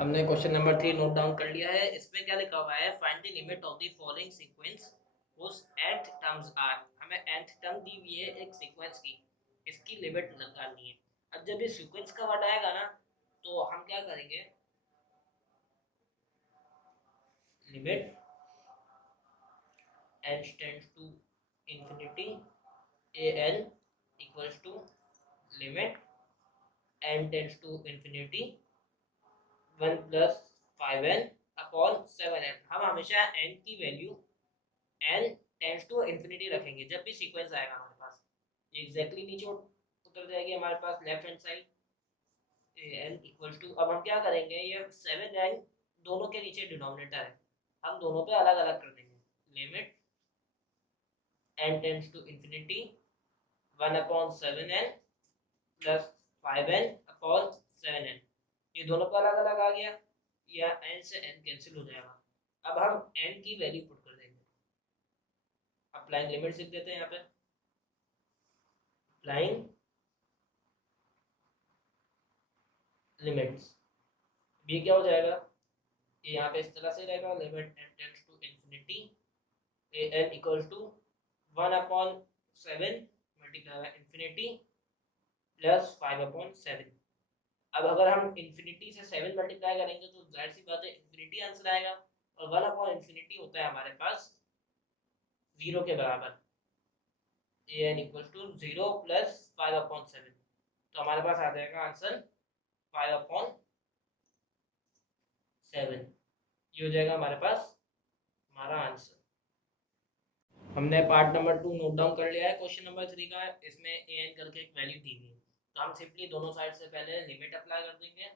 हमने question number 3 note down कर लिया है। इसमें क्या लिखा हुआ है, find the limit of the following sequence whose nth terms are. हमें nth टर्म दी हुई है एक सीक्वेंस की, इसकी लिमिट निकालनी है। अब जब ये सीक्वेंस का वर्ड आएगा ना, तो हम क्या करेंगे, limit n tends to infinity an equals to limit n tends to infinity 1 plus 5n upon 7n। हम हमेशा n की value n tends to infinity रखेंगे जब भी सीक्वेंस आएगा हमारे पास। ये एग्जैक्टली नीचे उतर जाएगी हमारे पास left hand side. n equals to, अब हम क्या करेंगे, ये 7n दोनों के नीचे डिनोमिनेटर है, हम दोनों पे अलग अलग कर देंगे। Limit n tends to infinity 1 upon 7n plus 5n upon 7n। ये दोनों का अलग अलग आ गया, या n से n कैंसिल हो जाएगा। अब हम n की वैल्यू पुट कर देंगे। अप्लाइंग लिमिट लिख देते हैं यहाँ पे, अप्लाइंग लिमिट्स। ये क्या हो जाएगा, ये यहाँ पे इस तरह से रहेगा, limit n tends to infinity an equals to 1 upon 7 multiply by infinity plus 5 upon 7। अब अगर हम इंफिनिटी से 7 मल्टीप्लाई करेंगे तो जाहिर सी बात है इंफिनिटी आंसर आएगा, और 1 अपॉन इंफिनिटी होता है हमारे पास 0 के बराबर। an equals to 0 plus 5 upon 7, तो हमारे पास आ जाएगा आंसर 5 अपॉन 7। ये हो जाएगा हमारे पास हमारा आंसर। हमने पार्ट नंबर 2 नोट डाउन कर लिया है क्वेश्चन नंबर 3 का। इसमें an करके एक वैल्यू दी हुई है, तो हम सिंपली दोनों साइड से पहले लिमिट अप्लाई कर देंगे।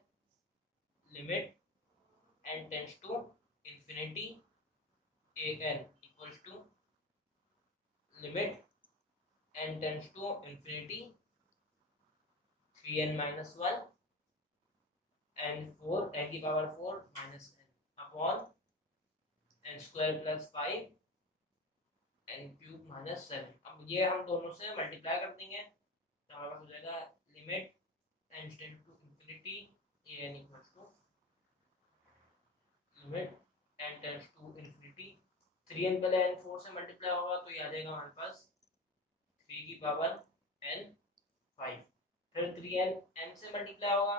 Limit n tends to infinity an equals to limit n tends to infinity 3n minus 1 n 4 n की power 4 minus n upon n square plus 5 n cube minus 7। अब ये हम दोनों से मल्टीप्लाई कर देंगे, तो हमारे पास हो जाएगा limit n tends to infinity an equals to limit n tends to infinity 3n पहले n 4 से मल्टीप्लाई होगा तो ये आ जाएगा हमारे पास 3 की पावर n 5, फिर 3n n से मल्टीप्लाई होगा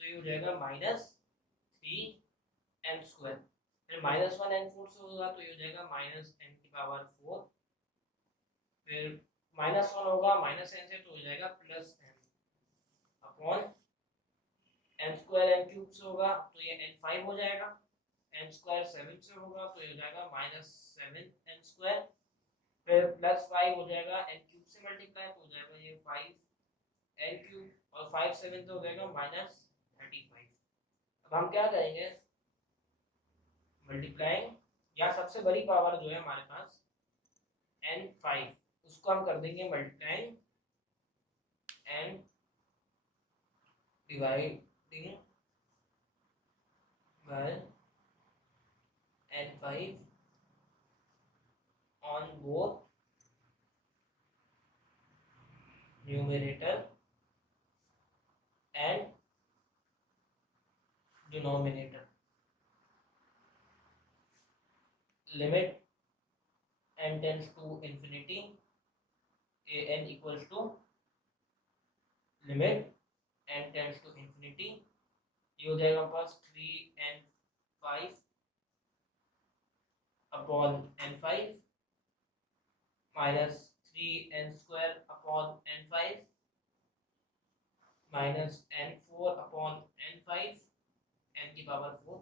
तो ये हो जाएगा माइनस 3n स्क्वायर, फिर माइनस 1 n 4 से होगा तो ये हो जाएगा माइनस n की पावर 4, फिर माइनस 1 होगा माइनस n से तो हो जाएगा plus n upon n square n cube से होगा तो ये n 5 हो जाएगा, n स्क्वायर 7 से होगा तो ये हो जाएगा माइनस 7n स्क्वायर, फिर प्लस 5 हो जाएगा n क्यूब से मल्टीप्लाई तो हो जाएगा ये 5n क्यूब, और 5 7 तो हो जाएगा माइनस 35। अब हम क्या करेंगे, मल्टीप्लाइंग, या सबसे बड़ी पावर जो है हमारे पास n 5, उसको हम कर देंगे multiplying n dividing by n 5 on both numerator and denominator। Limit n tends to infinity an equals to limit n tends to infinity, ये हो जाएगा पास 3n 5 upon n 5 minus 3n square upon n 5 minus n 4 upon n 5 n की power 4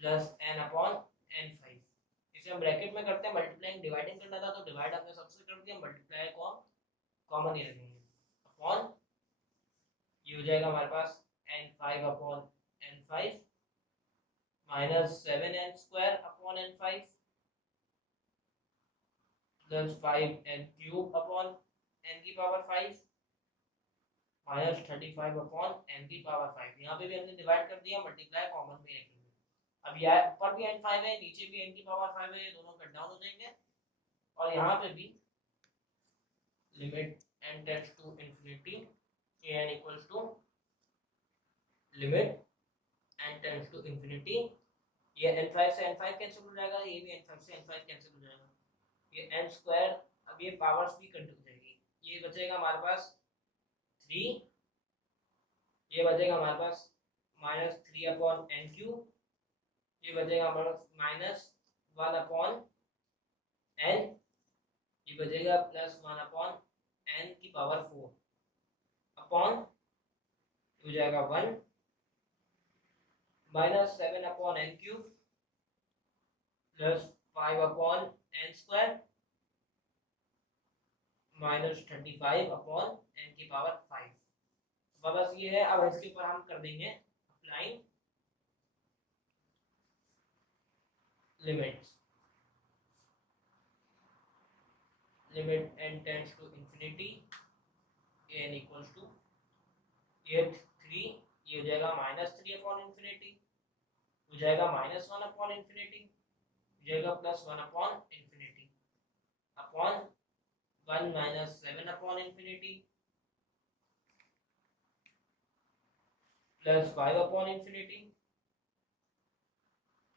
plus n upon n 5। इसे हम bracket में करते हैं, multiplying dividing करना था तो डिवाइड हमने सबसे कर दिया, मल्टीप्लाई को कॉमन ही रखेंगे अपॉन, ये हो जाएगा हमारे पास n 5 upon n 5 minus 7n square upon n 5 plus 5n cube upon n की पावर 5 माइनस 35 अपॉन n की पावर 5। यहाँ पे भी हमने डिवाइड कर दिया, मल्टीप्लाई कॉमन में रखेंगे। अब यहाँ ऊपर भी n 5 है, नीचे भी n की पावर 5 है, ये दोनों कट डाउन हो जाएंगे, और यहाँ पे भी limit n tends to infinity an equals to limit n tends to infinity, ये n5 से n5 कैंसिल हो जाएगा, ये भी n5 से n5 कैंसिल हो जाएगा, ये n स्क्वायर, अब ये पावर्स भी कट हो जाएगी, ये बचेगा हमारे पास 3, ये बचेगा हमारे पास -3/n3, ये बचेगा हमारे पास -1/n, ये बचेगा +1/n⁴ अपॉन हो जाएगा 1 -7/n³ +5/n² -35/n⁵। बस ये है। अब इसके ऊपर हम कर देंगे applying limits, limit n tends to infinity n equals to ये 3, ये हो जाएगा -3/इंफिनिटी, हो जाएगा -1/इंफिनिटी, हो जाएगा +1/इंफिनिटी अपॉन 1 -7/इंफिनिटी +5/इंफिनिटी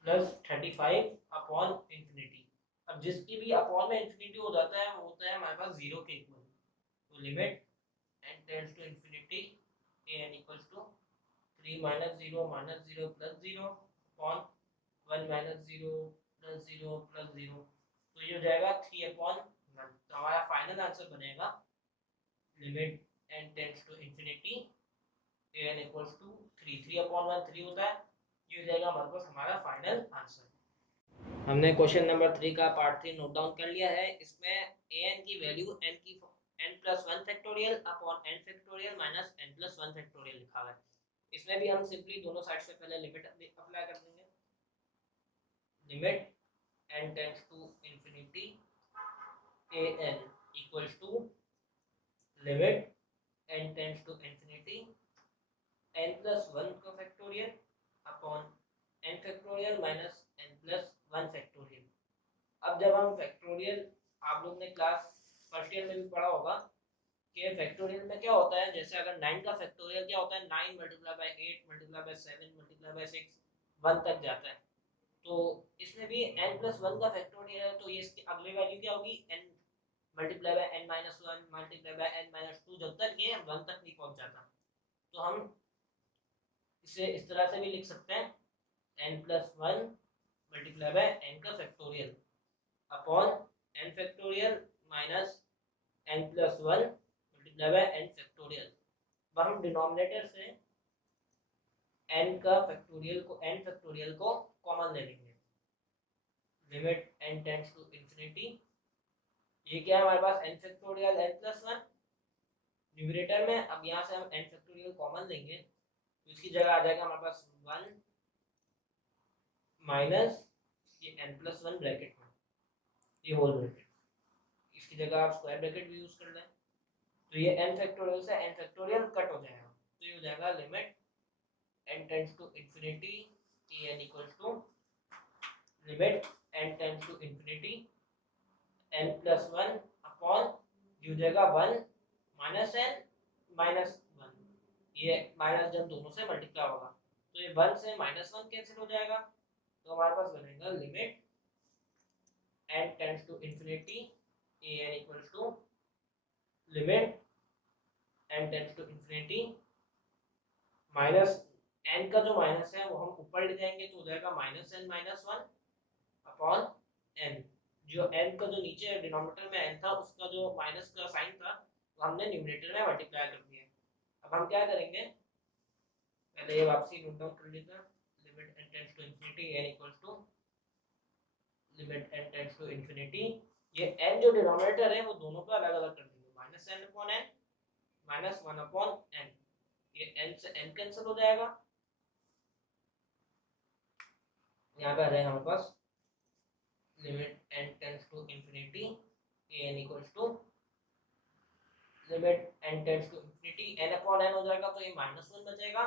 +35/इंफिनिटी। अब जिसकी भी अपॉन में इंफिनिटी हो जाता है वो होता है हमारे पास 0 के इक्वल। तो limit n tends to infinity n equals to 3 -0 -0 +0 upon 1 -0 +0 +0, तो ये हो जाएगा 3/1। तो हमारा फाइनल आंसर बनेगा limit n tends to infinity n equals to 3, 3/1 3 होता है, ये हो जाएगा हमारे पास हमारा फाइनल आंसर। हमने क्वेश्चन नंबर 3 का पार्ट 3 नोट डाउन कर लिया है। इसमें an की value n+1 factorial upon n factorial minus n+1 factorial लिखा हुआ है। इसमें भी हम सिंपली दोनों साइड से पहले लिमिट अप्लाई कर देंगे। Limit n tends to infinity an equals to limit n tends to infinity n+1 का factorial upon n factorial minus n+1 factorial. अब जब हम फैक्टोरियल, आप लोग ने क्लास फर्स्ट ईयर में भी पढ़ा होगा कि फैक्टोरियल में क्या होता है, जैसे अगर 9 का फैक्टोरियल क्या होता है, 9 × 8 × 7 × 6 1 तक जाता है। तो इसमें भी n+1 का फैक्टोरियल है, तो ये इसकी अगली वैल्यू क्या होगी, n × n−1 × n−2, जब तक ये 1 तक नहीं पहुंच जाता। तो हम इसे इस तरह से भी लिख सकते हैं n+1 × n का factorial upon n factorial minus n+1 × n factorial. अब हम डिनोमिनेटर से n फैक्टोरियल को कॉमन ले लेंगे। Limit n tends to infinity, ये क्या है हमारे पास n फैक्टोरियल n+1 न्यूमरेटर में। अब यहाँ से हम n फैक्टोरियल कॉमन लेंगे तो इसकी जगह आ जाएगा हमारे पास 1 माइनस ये n+1 ब्रैकेट में, ये होल ब्रैकेट, इसकी जगह आप स्क्वायर ब्रैकेट भी यूज कर लें। तो ये n फैक्टोरियल से n फैक्टोरियल कट हो जाएगा, तो ये हो जाएगा limit n tends to infinity an equals to limit n tends to infinity n+1 upon ये हो जाएगा 1 माइनस n माइनस 1, ये माइनस जब दोनों से मल्टीप्लाई होगा तो ये 1 से -1 कैंसिल हो जाएगा, तो हमारे पास बनेगा limit n tends to infinity an equals to limit n tends to infinity minus n का जो माइनस है वो हम ऊपर ले जाएंगे तो हो जाएगा -n-1 अपॉन n, जो n का जो नीचे डिनोमिनेटर में n था उसका जो माइनस का साइन था वो हमने न्यूमरेटर में मल्टीप्लाई कर दिया। अब हम क्या करेंगे, पहले ये वापसी नोट डाउन कर लेते हैं। Limit n tends to infinity n equals to limit n tends to infinity, ये n जो डिनोमिनेटर है वो दोनों को अलग अलग कर देंगे, -n/n -1/n, ये n से n कैंसिल हो जाएगा, यहाँ पे आ जाएगा हमारे पास limit n tends to infinity an equals to limit n tends to infinity n/n हो जाएगा, तो ये -1 बचेगा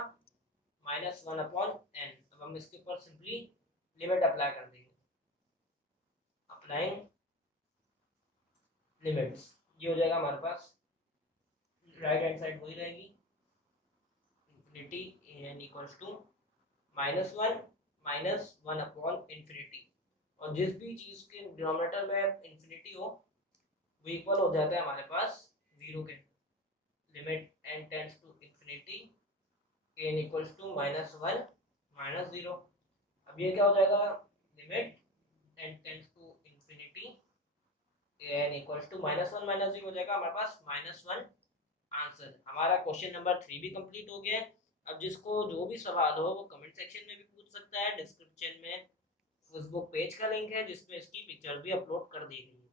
-1/n। अब हम इसके ऊपर सिंपली लिमिट अप्लाई कर देंगे। अप्लाइंग लिमिट्स, ये हो जाएगा हमारे पास राइट हैंड साइड वही रहेगी infinity an equals to -1 upon infinity, और जिस भी चीज़ के डिनोमिनेटर में इन्फिनिटी हो वो इक्वल हो जाता है हमारे पास 0 के। Limit n tends to infinity n equals to -1 -0। अब ये क्या हो जाएगा, limit n tends to infinity n equals to -1 -0 हो जाएगा, हमारे पास -1 आंसर। हमारा क्वेश्चन नंबर 3 भी कंप्लीट हो गया है। अब जिसको जो भी सवाल हो वो कमेंट सेक्शन में भी पूछ सकता है। डिस्क्रिप्शन में फेसबुक पेज का लिंक है जिसमें इसकी पिक्चर भी अपलोड कर दी गई है।